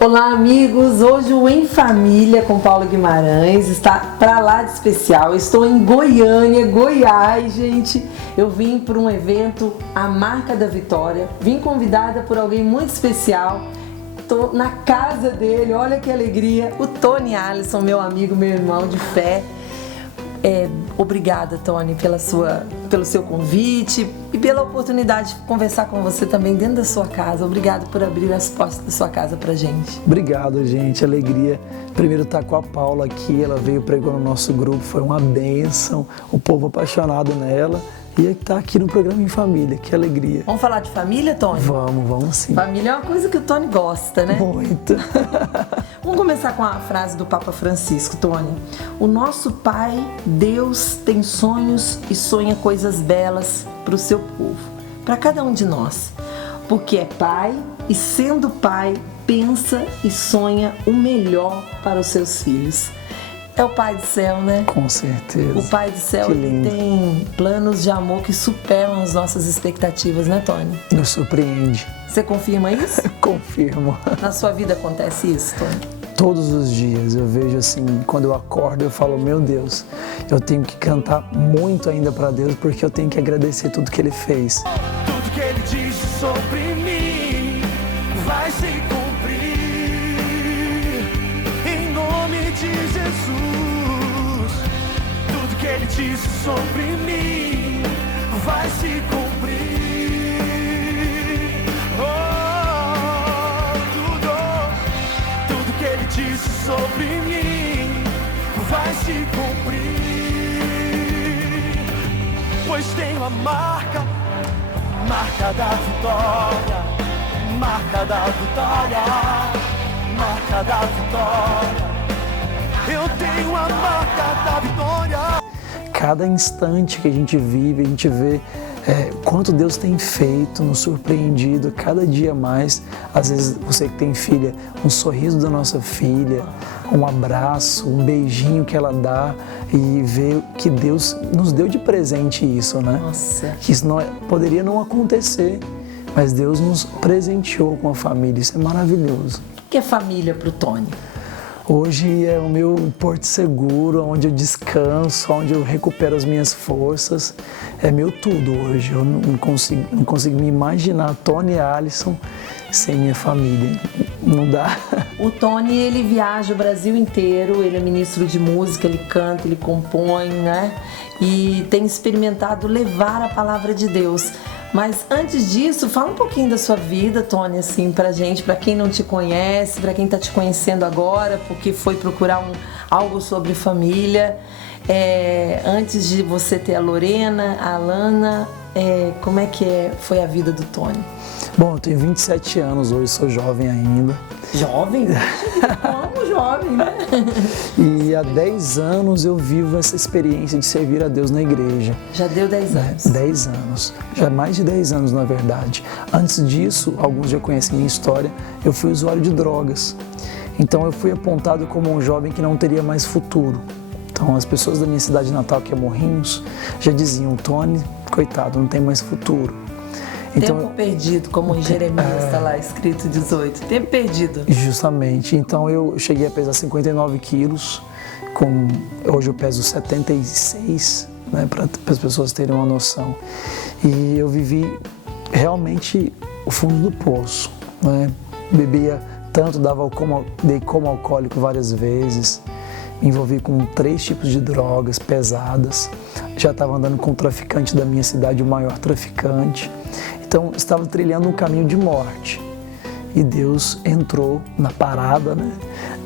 Olá amigos, hoje o Em Família com Paulo Guimarães está pra lá de especial. Eu estou em Goiânia, Goiás, gente. Eu vim para um evento, a Marca da Vitória. Vim convidada por alguém muito especial. Estou na casa dele, olha que alegria. O Tony Alisson, meu amigo, meu irmão de fé. Obrigada, Tony, pelo seu convite e pela oportunidade de conversar com você também dentro da sua casa. Obrigado por abrir as portas da sua casa pra gente. Obrigado, gente. Alegria. Primeiro estar com a Paula aqui, ela veio pregou no nosso grupo, foi uma bênção, o povo apaixonado nela. E estar aqui no programa Em Família, que alegria. Vamos falar de família, Tony? Vamos sim. Família é uma coisa que o Tony gosta, né? Muito. Vamos começar com a frase do Papa Francisco, Tony. O nosso Pai, Deus, tem sonhos e sonha coisas belas para o seu povo, para cada um de nós. Porque é Pai e, sendo Pai, pensa e sonha o melhor para os seus filhos. É o Pai do céu, né? Com certeza. O Pai do céu tem planos de amor que superam as nossas expectativas, né, Tony? Nos surpreende. Você confirma isso? Confirmo. Na sua vida acontece isso, Tony? Todos os dias eu vejo assim, quando eu acordo eu falo, meu Deus, eu tenho que cantar muito ainda para Deus porque eu tenho que agradecer tudo que Ele fez. Tudo que Ele disse sobre mim vai se cumprir, em nome de Jesus. Tudo que Ele disse sobre mim vai se cumprir. Tudo que Ele disse sobre mim vai se cumprir. Pois tenho a marca da vitória, marca da vitória, marca da vitória. Eu tenho a marca da vitória. Cada instante que a gente vive, a gente vê quanto Deus tem feito, nos surpreendido cada dia mais. Às vezes você que tem filha, um sorriso da nossa filha, um abraço, um beijinho que ela dá e ver que Deus nos deu de presente isso, né? Nossa. Que isso poderia não acontecer, mas Deus nos presenteou com a família, isso é maravilhoso. O que é família para o Tony? Hoje é o meu porto seguro, onde eu descanso, onde eu recupero as minhas forças. É meu tudo hoje. Eu não consigo me imaginar Tony Alisson sem minha família. Não dá. O Tony, ele viaja o Brasil inteiro, ele é ministro de música, ele canta, ele compõe, né? E tem experimentado levar a palavra de Deus. Mas antes disso, fala um pouquinho da sua vida, Tony, assim, pra gente, pra quem não te conhece, pra quem tá te conhecendo agora, porque foi procurar algo sobre família. Antes de você ter a Lorena, a Alana, como é que foi a vida do Tony? Bom, eu tenho 27 anos hoje, sou jovem ainda. Jovem? Como jovem, né? E há 10 anos eu vivo essa experiência de servir a Deus na igreja. Já deu 10 anos? 10 anos. Já mais de 10 anos, na verdade. Antes disso, alguns já conhecem minha história, eu fui usuário de drogas. Então eu fui apontado como um jovem que não teria mais futuro. Então as pessoas da minha cidade natal, que é Morrinhos, já diziam, Tony, coitado, não tem mais futuro. Então, tempo perdido, como em Jeremias está lá escrito 18. Tempo perdido. Justamente. Então eu cheguei a pesar 59 quilos, hoje eu peso 76, né, para as pessoas terem uma noção. E eu vivi realmente o fundo do poço, né? Bebia tanto, dei como alcoólico várias vezes, me envolvi com 3 tipos de drogas pesadas, já estava andando com o traficante da minha cidade, o maior traficante. Então, estava trilhando um caminho de morte. E Deus entrou na parada, né?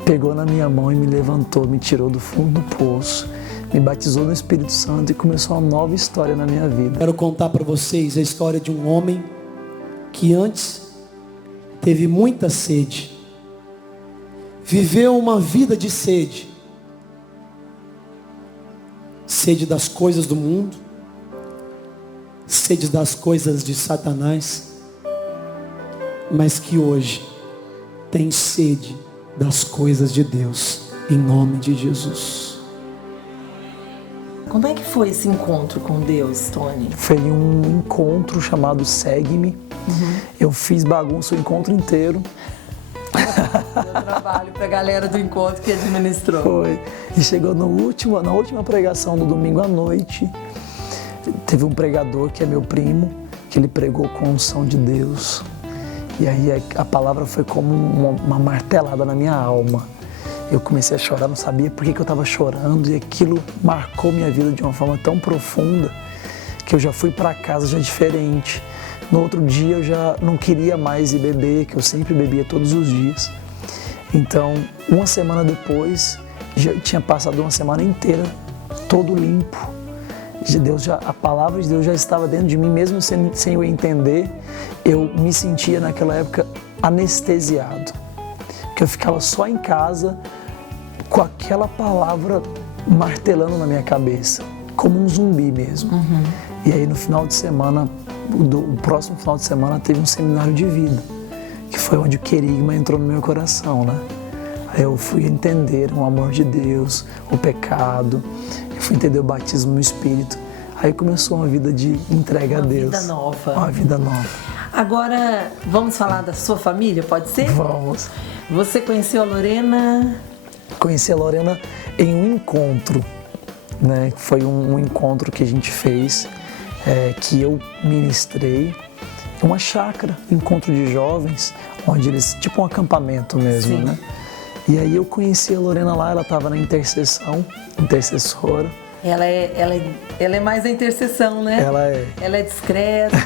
Pegou na minha mão e me levantou, me tirou do fundo do poço, me batizou no Espírito Santo e começou uma nova história na minha vida. Quero contar para vocês a história de um homem que antes teve muita sede, viveu uma vida de sede, sede das coisas do mundo, sede das coisas de Satanás, mas que hoje tem sede das coisas de Deus, em nome de Jesus. Como é que foi esse encontro com Deus, Tony? Foi um encontro chamado Segue-me. Eu fiz bagunça o encontro inteiro. Deu trabalho pra galera do encontro que administrou. Foi. E chegou na última pregação do domingo à noite, teve um pregador que é meu primo, que ele pregou com a unção de Deus. E aí a palavra foi como uma martelada na minha alma. Eu comecei a chorar, não sabia por que eu estava chorando, e aquilo marcou minha vida de uma forma tão profunda que eu já fui para casa já diferente. No outro dia eu já não queria mais ir beber, que eu sempre bebia todos os dias. Então, uma semana depois, já tinha passado uma semana inteira todo limpo. A palavra de Deus já estava dentro de mim, mesmo sem eu entender. Eu me sentia naquela época anestesiado, que eu ficava só em casa com aquela palavra martelando na minha cabeça, como um zumbi mesmo. E aí no final de semana, o próximo final de semana, teve um seminário de vida, que foi onde o querigma entrou no meu coração, né? Aí eu fui entender o amor de Deus, o pecado, eu fui entender o batismo no Espírito. Aí começou uma vida de entrega a Deus. Uma vida nova. Uma vida nova. Agora, vamos falar da sua família, pode ser? Vamos. Você conheceu a Lorena? Conheci a Lorena em um encontro, né? Foi um encontro que a gente fez, que eu ministrei, uma chácara, encontro de jovens, onde eles, tipo um acampamento mesmo, Sim. né? E aí eu conheci a Lorena lá, ela estava na intercessora. Ela é mais a intercessão, né? Ela é discreta.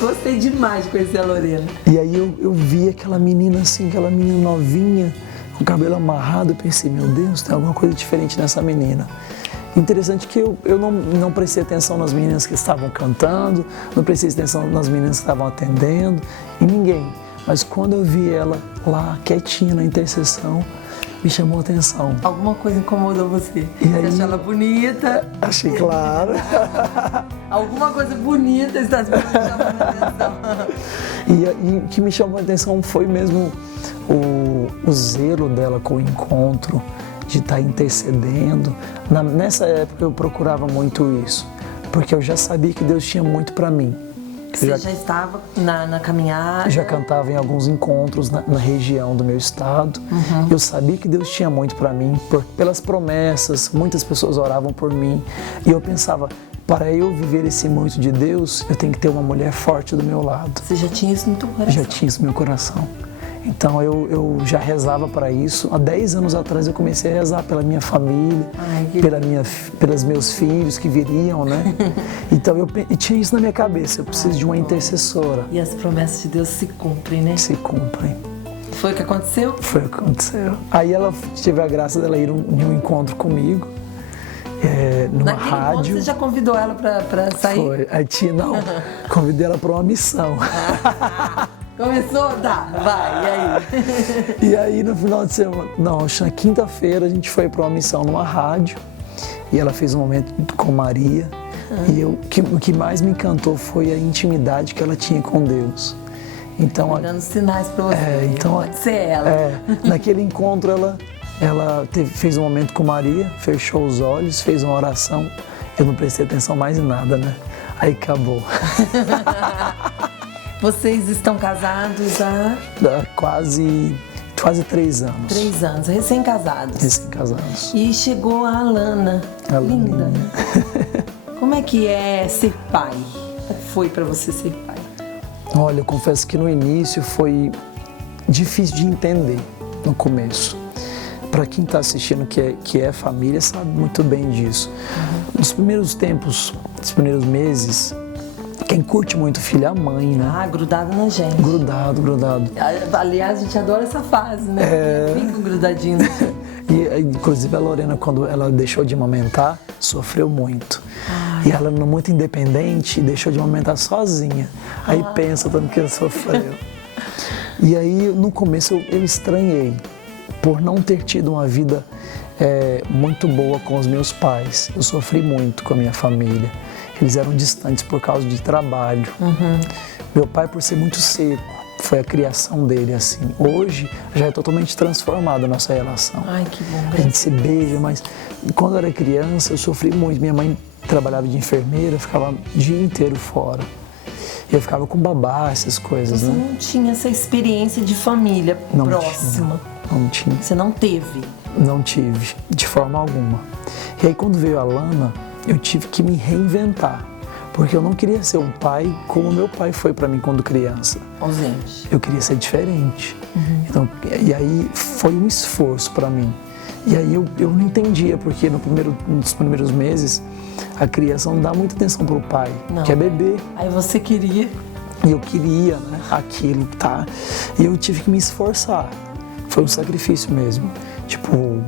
Gostei demais de conhecer a Lorena. E aí eu vi aquela menina assim, aquela menina novinha, com o cabelo amarrado, eu pensei, meu Deus, tem alguma coisa diferente nessa menina. Interessante que eu não prestei atenção nas meninas que estavam cantando, não prestei atenção nas meninas que estavam atendendo, em ninguém. Mas quando eu vi ela lá, quietinha na intercessão, me chamou a atenção. Alguma coisa incomodou você? E aí, você achou ela bonita? Achei claro. Alguma coisa bonita está me chamando a atenção. E o que me chamou a atenção foi mesmo o zelo dela com o encontro, de estar intercedendo. Nessa época eu procurava muito isso, porque eu já sabia que Deus tinha muito para mim. Você já estava na caminhada? Já cantava em alguns encontros na região do meu estado. Eu sabia que Deus tinha muito para mim, pelas promessas, muitas pessoas oravam por mim. E eu pensava, para eu viver esse muito de Deus, eu tenho que ter uma mulher forte do meu lado. Você já tinha isso no teu coração? Já tinha isso no meu coração. Então eu já rezava para isso. Há 10 anos atrás eu comecei a rezar pela minha família, pelos meus filhos que viriam, né? Então eu tinha isso na minha cabeça, eu preciso de uma intercessora. E as promessas de Deus se cumprem, né? Se cumprem. Foi o que aconteceu? Foi o que aconteceu. Aí ela teve a graça dela ir em um encontro comigo, numa Naquele rádio. encontro você já convidou ela para sair? Foi. Aí convidei ela para uma missão. Começou? Tá, vai, e aí? E aí no final de semana, na quinta-feira a gente foi para uma missão numa rádio e ela fez um momento com Maria. E o que mais me encantou foi a intimidade que ela tinha com Deus. Então, dando sinais para você, então, pode ser ela. Naquele encontro ela fez um momento com Maria, fechou os olhos, fez uma oração. Eu não prestei atenção mais em nada, né? Aí acabou. Vocês estão casados há? Quase 3 anos. 3 anos, recém-casados. Recém-casados. E chegou a Alana. Linda. Como é que é ser pai? Como foi para você ser pai? Olha, eu confesso que no início foi difícil de entender, no começo. Para quem está assistindo que é família, sabe muito bem disso. Nos primeiros tempos, nos primeiros meses, quem curte muito filho é a mãe, né? Grudado na gente. Grudado. Aliás, a gente adora essa fase, né? Fica grudadinho na gente. E, inclusive, a Lorena, quando ela deixou de amamentar, sofreu muito. E ela, muito independente, deixou de amamentar sozinha. Aí pensa tanto que ela sofreu. E aí, no começo, eu estranhei. por não ter tido uma vida muito boa com os meus pais. Eu sofri muito com a minha família. Eles eram distantes por causa de trabalho. Meu pai, por ser muito seco, foi a criação dele assim. Hoje já é totalmente transformada a nossa relação. Ai, que bom. A gente se beija, mas quando eu era criança eu sofri muito. Minha mãe trabalhava de enfermeira, ficava o dia inteiro fora. Eu ficava com babá, essas coisas, Você né? não tinha essa experiência de família próxima. Não tinha. Você não teve. Não tive, de forma alguma. E aí quando veio a Lana, eu tive que me reinventar. Porque eu não queria ser um pai como meu pai foi para mim quando criança. Ausente. Eu queria ser diferente. Então, e aí foi um esforço para mim. E aí eu não entendia, porque nos primeiros meses a criança não dá muita atenção pro pai, Não. que é bebê. Aí você queria. E eu queria, né, aquilo, tá? E eu tive que me esforçar. Foi um sacrifício mesmo. Tipo,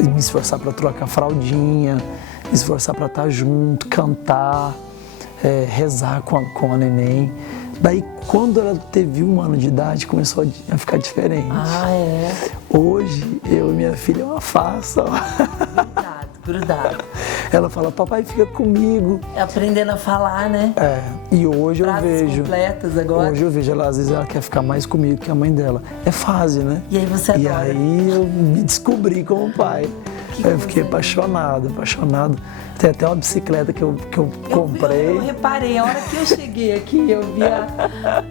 me esforçar para trocar fraldinha, me esforçar para estar junto, cantar, rezar com a neném. Daí, quando ela teve 1 ano de idade, começou a ficar diferente. Ah, é. Hoje, eu e minha filha é uma farsa. Grudado. Ela fala, papai, fica comigo. É aprendendo a falar, né? E hoje eu Frases vejo. completas agora. Hoje eu vejo ela, às vezes ela quer ficar mais comigo que a mãe dela. É fase, né? E aí você adora. E aí eu me descobri como pai. Eu fiquei apaixonado. Tem até uma bicicleta que eu comprei. Eu reparei, a hora que eu cheguei aqui, eu vi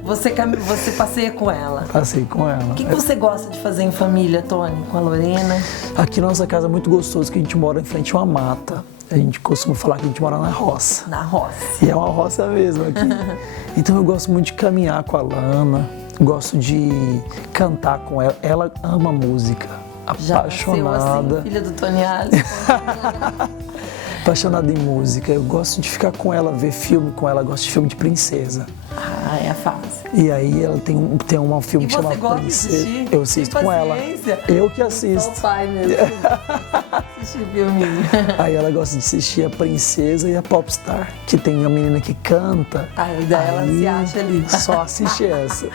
você passeia com ela. Passei com ela. O que você gosta de fazer em família, Tony? Com a Lorena? Aqui na nossa casa é muito gostoso, que a gente mora em frente a uma mata. A gente costuma falar que a gente mora na roça. Na roça. E é uma roça mesmo aqui. Então eu gosto muito de caminhar com a Lana, gosto de cantar com ela. Ela ama música, Já apaixonada. nasceu assim, filha do Tony Allen. Apaixonada em música. Eu gosto de ficar com ela, ver filme com ela. Gosto de filme de princesa. Ah, é a fase. E aí ela tem um filme E que você chama gosta de Princesa. assistir? Eu assisto Tem com ela. paciência? Eu que Só assisto. o pai mesmo. Assistir filminho. Aí ela gosta de assistir a Princesa e a Popstar, que tem a menina que canta. Aí daí ela se acha ali. Só assiste essa.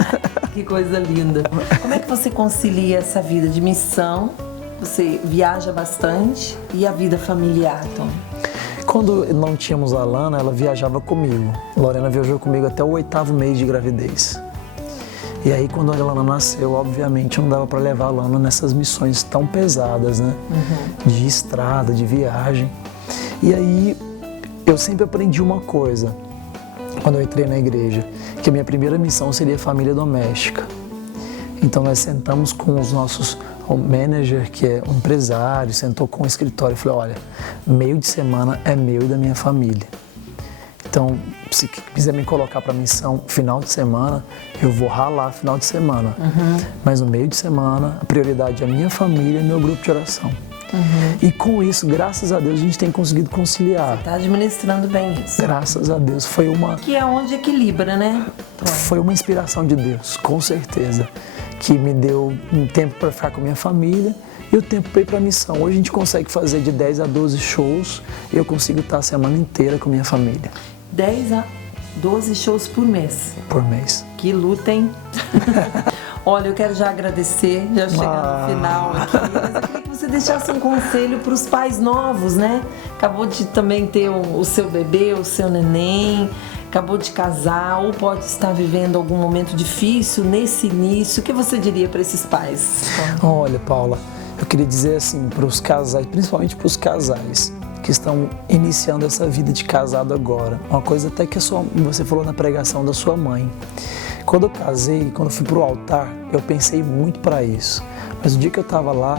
Que coisa linda. Como é que você concilia essa vida de missão? Você viaja bastante e a vida familiar, Tom? Quando não tínhamos a Lana, ela viajava comigo. Lorena viajou comigo até o 8º mês de gravidez. E aí, quando a Lana nasceu, obviamente não dava para levar a Lana nessas missões tão pesadas, né? De estrada, de viagem. E aí, eu sempre aprendi uma coisa, quando eu entrei na igreja, que a minha primeira missão seria família doméstica. Então, nós sentamos com os nossos manager, que é um empresário, sentou com o escritório e falou, olha, meio de semana é meu e da minha família. Então, se quiser me colocar para missão final de semana, eu vou ralar final de semana. Mas no meio de semana, a prioridade é a minha família e meu grupo de oração. E com isso, graças a Deus, a gente tem conseguido conciliar. Tá administrando bem isso. Graças a Deus, Que é onde equilibra, né? foi uma inspiração de Deus, com certeza, que me deu um tempo para ficar com a minha família e o tempo para ir para a missão. Hoje a gente consegue fazer de 10 a 12 shows e eu consigo estar a semana inteira com a minha família. 10 a 12 shows por mês. Por mês. Que luta, hein? Olha, eu quero já agradecer, já chegando no final aqui, mas eu queria que você deixasse um conselho para os pais novos, né? Acabou de também ter o seu bebê, o seu neném, acabou de casar ou pode estar vivendo algum momento difícil nesse início. O que você diria para esses pais? Olha, Paula, eu queria dizer assim para os casais, principalmente para os casais que estão iniciando essa vida de casado agora. Uma coisa até que você falou na pregação da sua mãe. Quando eu casei, quando eu fui para o altar, eu pensei muito para isso. Mas o dia que eu estava lá,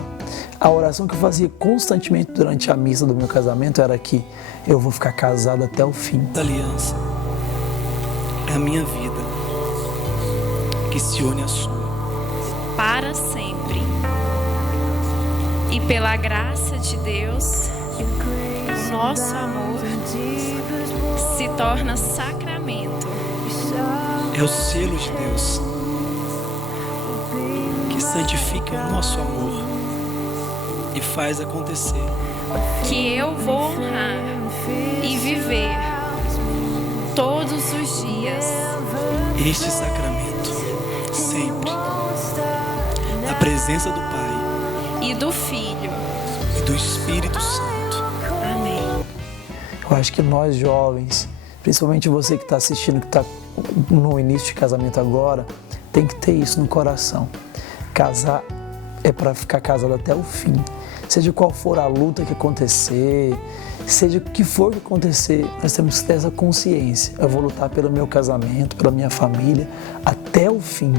a oração que eu fazia constantemente durante a missa do meu casamento era que eu vou ficar casado até o fim. A aliança é a minha vida, que se une à sua. Para sempre. E pela graça de Deus, o nosso amor se torna sacramento. É o selo de Deus que santifica o nosso amor e faz acontecer. Que eu vou honrar e viver todos os dias Este sacramento, sempre, na presença do Pai e do Filho e do Espírito Santo. Amém. Eu acho que nós jovens, principalmente você que está assistindo, que está no início de casamento agora, tem que ter isso no coração. Casar é para ficar casado até o fim. Seja qual for a luta que acontecer, seja o que for que acontecer, nós temos que ter essa consciência. Eu vou lutar pelo meu casamento, pela minha família, até o fim.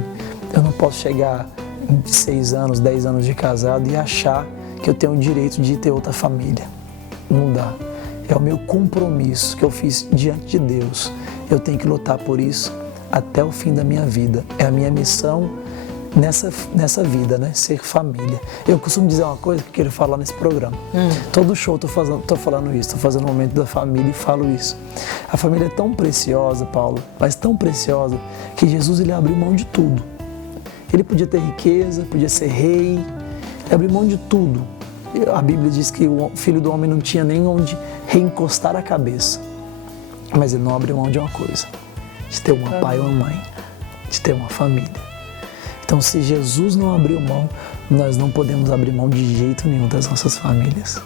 Eu não posso chegar em 6 anos, 10 anos de casado e achar que eu tenho o direito de ter outra família. Não dá. É o meu compromisso que eu fiz diante de Deus. Eu tenho que lutar por isso até o fim da minha vida. É a minha missão nessa vida, né? Ser família. Eu costumo dizer uma coisa que eu quero falar nesse programa. Todo show tô falando isso, estou fazendo um momento da família e falo isso. A família é tão preciosa, Paulo, mas tão preciosa, que Jesus ele abriu mão de tudo. Ele podia ter riqueza, podia ser rei, ele abriu mão de tudo. A Bíblia diz que o Filho do Homem não tinha nem onde reencostar a cabeça. Mas ele não abriu mão de uma coisa, de ter um pai ou uma mãe, de ter uma família. Então, se Jesus não abriu mão, nós não podemos abrir mão de jeito nenhum das nossas famílias.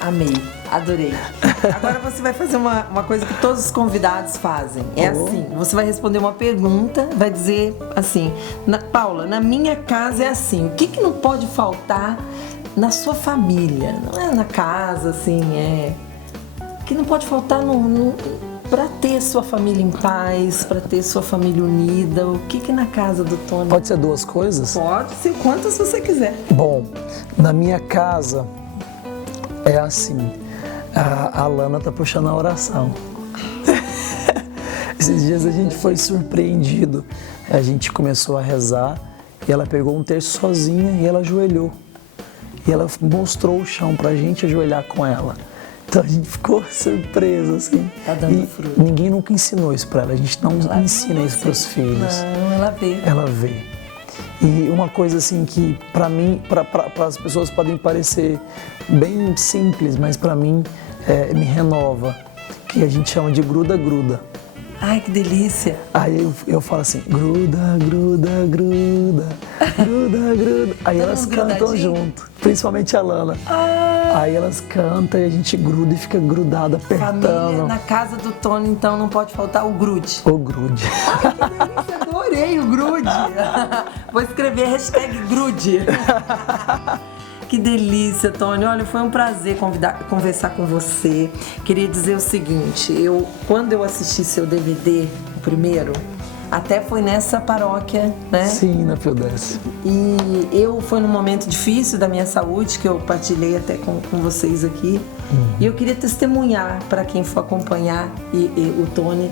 Amei, adorei. Agora você vai fazer uma coisa que todos os convidados fazem. É assim, você vai responder uma pergunta, vai dizer assim, Paula, na minha casa é assim, o que não pode faltar na sua família? Não é na casa, assim, o que não pode faltar para ter sua família em paz, para ter sua família unida? O que na casa do Tony? Pode ser 2 coisas? Pode ser quantas você quiser. Bom, na minha casa é assim, a Lana tá puxando a oração. Esses dias a gente foi surpreendido. A gente começou a rezar e ela pegou um terço sozinha e ela ajoelhou. E ela mostrou o chão pra gente ajoelhar com ela. Então a gente ficou surpreso, assim. Tá dando e fruto. Ninguém nunca ensinou isso pra ela. A gente não ensina isso pros filhos. Não, ela vê. Ela vê. E uma coisa assim que para mim, para as pessoas podem parecer bem simples, mas para mim me renova, que a gente chama de gruda-gruda. Ai, que delícia. Aí eu falo assim, gruda, gruda, gruda, gruda, gruda. Aí elas cantam junto, principalmente a Lana. Aí elas cantam e a gente gruda e fica grudado, apertando. Família, na casa do Tony, então, não pode faltar o grude. O grude. Ai, que delícia, adorei o grude. Vou escrever #grude. Que delícia, Tony. Olha, foi um prazer conversar com você. Queria dizer o seguinte, quando eu assisti seu DVD, o primeiro, até foi nessa paróquia, né? Sim, na Fiodécio. E foi num momento difícil da minha saúde, que eu partilhei até com vocês aqui. E eu queria testemunhar para quem for acompanhar o Tony,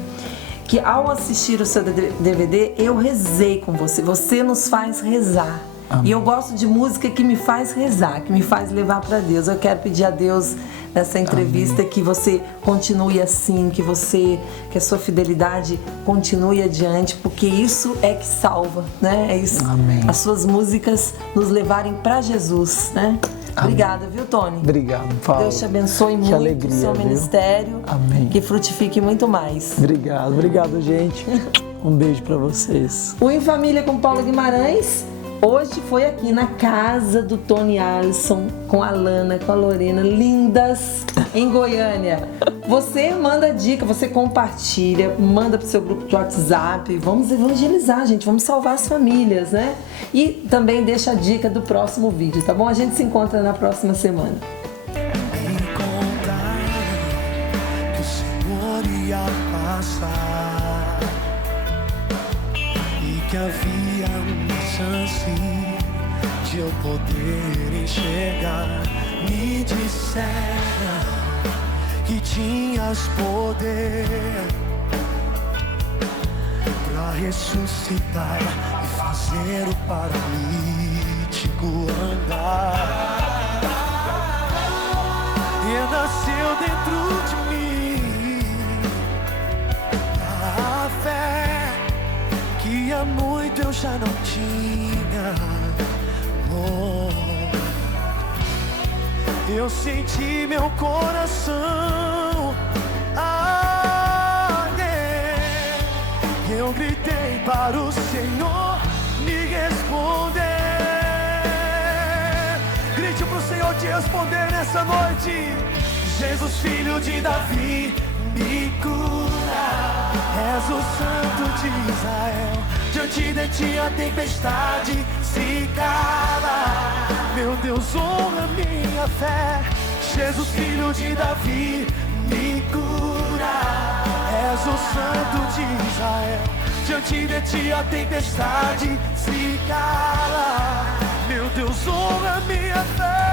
que ao assistir o seu DVD, eu rezei com você. Você nos faz rezar. Amém. E eu gosto de música que me faz rezar, que me faz levar para Deus. Eu quero pedir a Deus nessa entrevista que você continue assim, que a sua fidelidade continue adiante, porque isso é que salva, né? É isso. Amém. As suas músicas nos levarem para Jesus, né? Amém. Obrigada, viu, Tony? Obrigado, Paulo. Deus te abençoe muito, alegria, o seu ministério. Amém. Que frutifique muito mais. Obrigado, gente. Um beijo para vocês. O Em Família com Paula Guimarães hoje foi aqui na casa do Tony Alisson, com a Lana, com a Lorena, lindas, em Goiânia. Você manda dica, você compartilha, manda pro seu grupo de WhatsApp. Vamos evangelizar, gente, vamos salvar as famílias, né? E também deixa a dica do próximo vídeo, tá bom? A gente se encontra na próxima semana. Me contaram que o Senhor ia passar e que havia uma chance de eu poder enxergar. Me disseram que tinhas poder pra ressuscitar e fazer o paralítico andar. Renasceu dentro de mim a fé que há muito eu já não tinha. Oh, eu senti meu coração arder. Eu gritei para o Senhor me responder. Senhor te responder nessa noite. Jesus, filho de Davi, me cura. És o Santo de Israel. Diante de ti a tempestade se cala. Meu Deus, honra minha fé. Jesus, filho de Davi, me cura. És o Santo de Israel. Diante de ti a tempestade se cala. Meu Deus, honra minha fé.